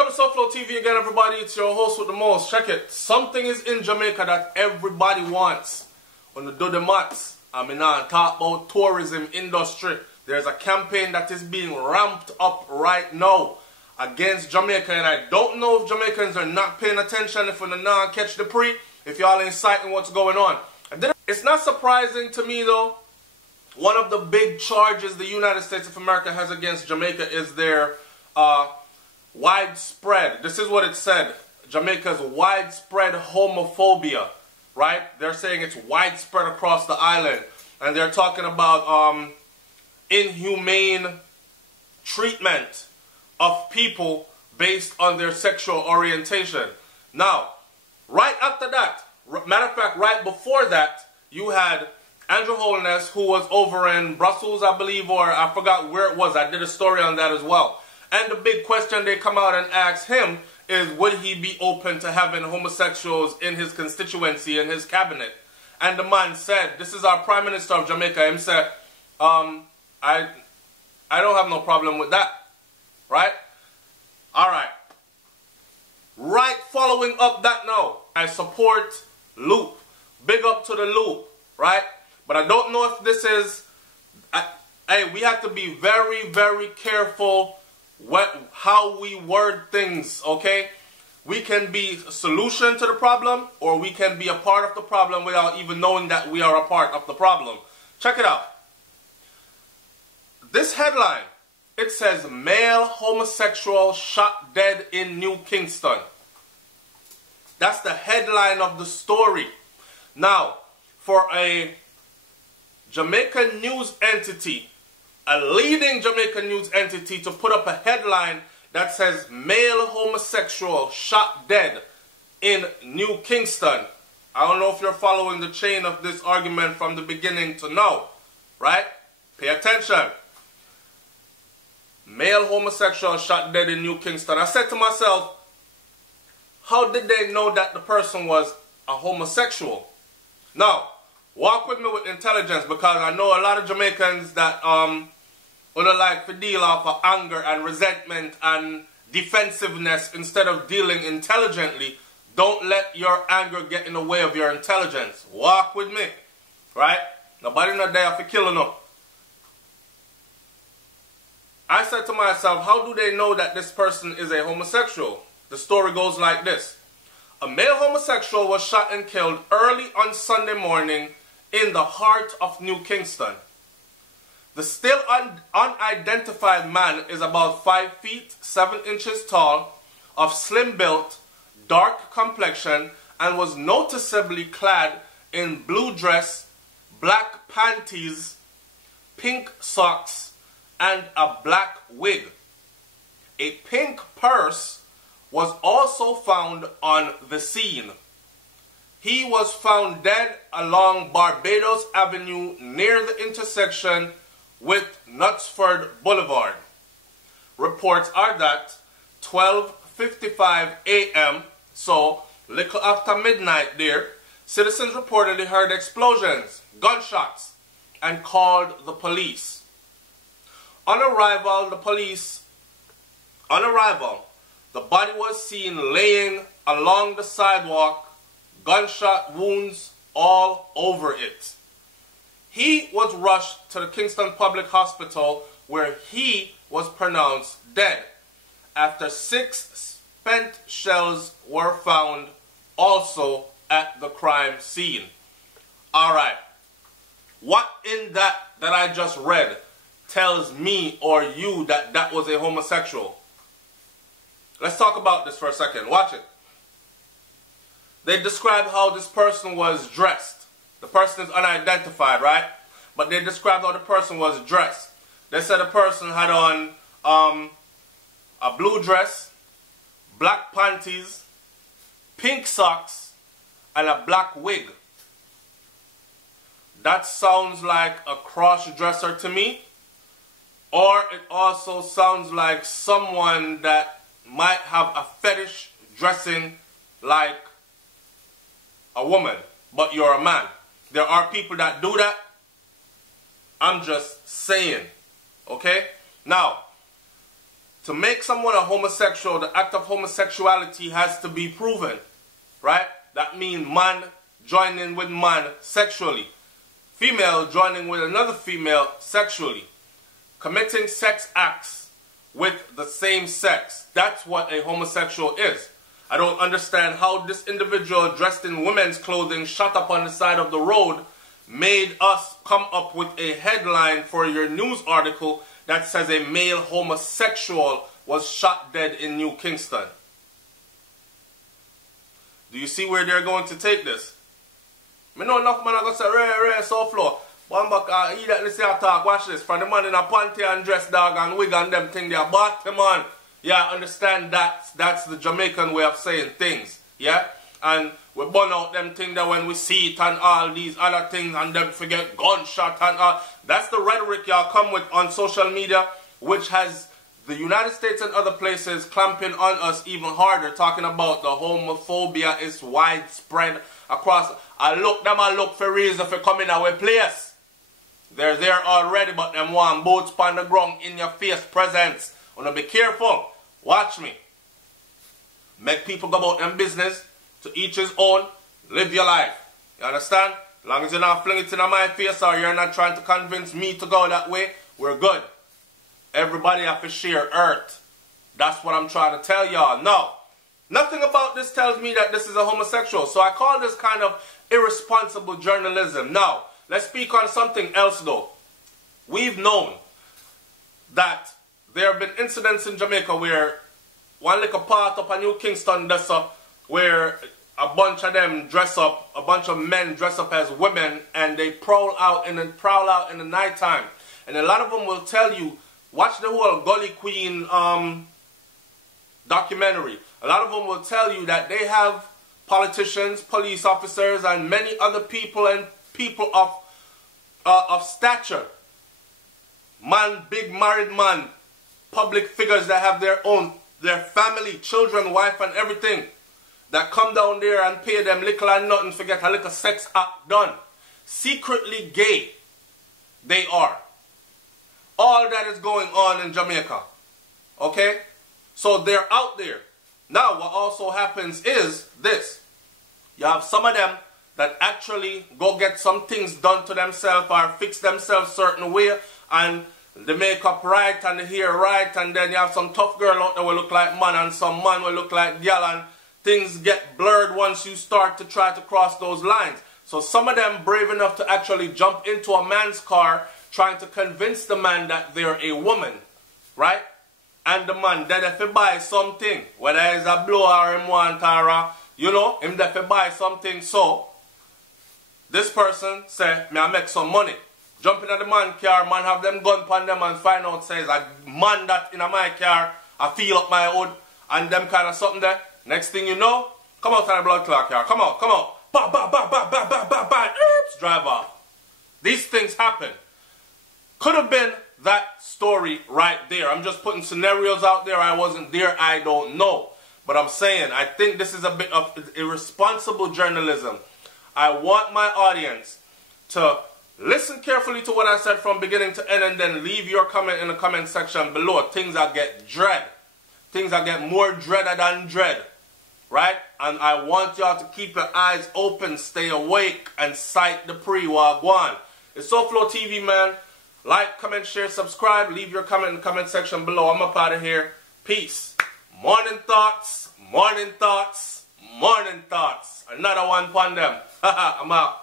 Welcome to SouFLoTV again, everybody. It's your host with the most. Check it. Something is in Jamaica that everybody wants. When you do the maths, I mean, talk about tourism industry. There's a campaign that is being ramped up right now against Jamaica, and I don't know if Jamaicans are not paying attention, if we're not catch the pre, if y'all ain't sighting what's going on. It's not surprising to me though. One of the big charges the United States of America has against Jamaica is their widespread, this is what it said, Jamaica's widespread homophobia, right? They're saying it's widespread across the island, and they're talking about inhumane treatment of people based on their sexual orientation. Now, right after that, matter of fact, right before that, you had Andrew Holness, who was over in Brussels, I believe, or I forgot where it was. I did a story on that as well. And the big question they come out and ask him is, would he be open to having homosexuals in his constituency, in his cabinet? And the man said, this is our Prime Minister of Jamaica, he said, I don't have no problem with that. Right? Alright. Right following up that now, I support Loop. Big up to the Loop. Right? But I don't know if this is... hey, we have to be very, very careful how we word things, okay? We can be a solution to the problem, or we can be a part of the problem without even knowing that we are a part of the problem. Check it out. This headline, it says, male homosexual shot dead in New Kingston. That's the headline of the story. Now, for a Jamaican news entity, a leading Jamaican news entity, to put up a headline that says male homosexual shot dead in New Kingston. I don't know if you're following the chain of this argument from the beginning to now, right? Pay attention. Male homosexual shot dead in New Kingston. I said to myself, how did they know that the person was a homosexual? Now, walk with me with intelligence, because I know a lot of Jamaicans that would like to deal off of anger and resentment and defensiveness instead of dealing intelligently. Don't let your anger get in the way of your intelligence. Walk with me, right? Nobody not there for killing them. I said to myself, how do they know that this person is a homosexual? The story goes like this. A male homosexual was shot and killed early on Sunday morning in the heart of New Kingston. The still unidentified man is about 5 feet 7 inches tall, of slim build, dark complexion, and was noticeably clad in blue dress, black panties, pink socks, and a black wig. A pink purse was also found on the scene. He was found dead along Barbados Avenue near the intersection with Knutsford Boulevard. Reports are that 12:55 a.m., so little after midnight there, citizens reportedly heard explosions, gunshots, and called the police. On arrival, the body was seen laying along the sidewalk, gunshot wounds all over it. He was rushed to the Kingston Public Hospital, where he was pronounced dead after 6 spent shells were found also at the crime scene. Alright, what in that I just read tells me or you that that was a homosexual? Let's talk about this for a second. Watch it. They describe how this person was dressed. The person is unidentified, right? But they described how the person was dressed. They said the person had on a blue dress, black panties, pink socks, and a black wig. That sounds like a cross-dresser to me. Or it also sounds like someone that might have a fetish dressing like a woman, but you're a man. There are people that do that. I'm just saying. Okay? Now, to make someone a homosexual, the act of homosexuality has to be proven, right? That means man joining with man sexually, female joining with another female sexually, committing sex acts with the same sex. That's what a homosexual is. I don't understand how this individual dressed in women's clothing shot up on the side of the road made us come up with a headline for your news article that says a male homosexual was shot dead in New Kingston. Do you see where they're going to take this? I know enough man are going to say, Ray, SouFlo. One back, he that listen to talk, watch this. From the man in a panty and dress dog and wig and them thing there. But, man, yeah, understand that. That's the Jamaican way of saying things. Yeah? And we burn out them things that when we see it and all these other things and them forget gunshot and all. That's the rhetoric y'all come with on social media, which has the United States and other places clamping on us even harder, talking about the homophobia is widespread across. I look for reason for coming our place. They're there already, but them want boots on the ground in your face presence. Wanna be careful. Watch me. Make people go about them business. To each his own. Live your life. You understand? As long as you're not flinging it in my face or you're not trying to convince me to go that way, we're good. Everybody have to share earth. That's what I'm trying to tell y'all. No. Nothing about this tells me that this is a homosexual. So I call this kind of irresponsible journalism. Now, let's speak on something else though. We've known that there have been incidents in Jamaica where one little part up in New Kingston does up, where a bunch of them dress up, a bunch of men dress up as women, and they prowl out in the nighttime. And a lot of them will tell you, watch the whole Gully Queen documentary. A lot of them will tell you that they have politicians, police officers, and many other people and people of stature. Man, big married man, public figures that have their family, children, wife, and everything, that come down there and pay them little and nothing to get a little sex act done. Secretly gay, they are. All that is going on in Jamaica. Okay? So they're out there. Now what also happens is this. You have some of them that actually go get some things done to themselves or fix themselves certain way, and the makeup right and the hair right, and then you have some tough girl out there will look like man and some man will look like girl, and things get blurred once you start to try to cross those lines. So some of them brave enough to actually jump into a man's car trying to convince the man that they're a woman, right? And the man, then if he buy something, whether it's a blower or him want or, you know, him if he buy something, so this person say, me I make some money. Jump in the man car, man have them gun upon them and find out says a man that in my car, I feel up my hood and them kind of something there. Next thing you know, come out on the blood clock here. Come out, come out. Ba, ba, ba, ba, ba, ba, ba, ba. Oops, drive off. These things happen. Could have been that story right there. I'm just putting scenarios out there. I wasn't there. I don't know. But I'm saying, I think this is a bit of irresponsible journalism. I want my audience to listen carefully to what I said from beginning to end and then leave your comment in the comment section below. Things that get dread. Things that get more dreaded than dread. Right? And I want y'all to keep your eyes open, stay awake, and sight the pre-wagwan. It's SouFLoTV, man. Like, comment, share, subscribe. Leave your comment in the comment section below. I'm up out of here. Peace. Morning thoughts, morning thoughts, morning thoughts. Another one upon them. I'm out.